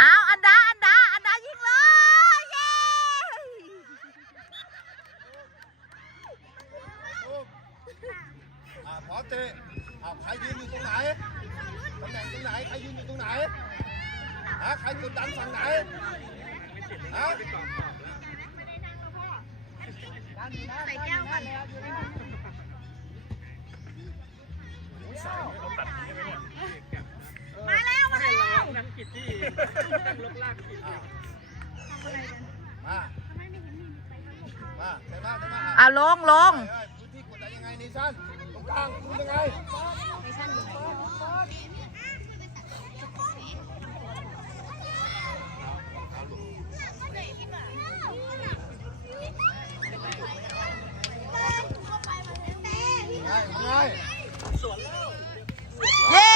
เอาอันดาอันดาอันดายิงเลยเย้พอเตะใครยืนอยู่ตรงไหนตำแหน่งตรงไหนใครยืนอยู่ตรงไหนใครกดดันฝั่งไหนใส่แก้วกันเลยครับ นั่งลกลากกิดอะมามาเต็มมากเต็มมากอะลงลงเฮ้ยพื้นที่กดดันยังไงนิชันตรงกลางคุณยังไงไงไงเย้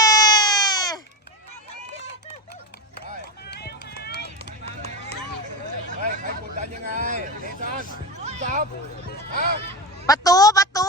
เฮ้ย ใครกดดันยังไงนิชันจับประตูประตู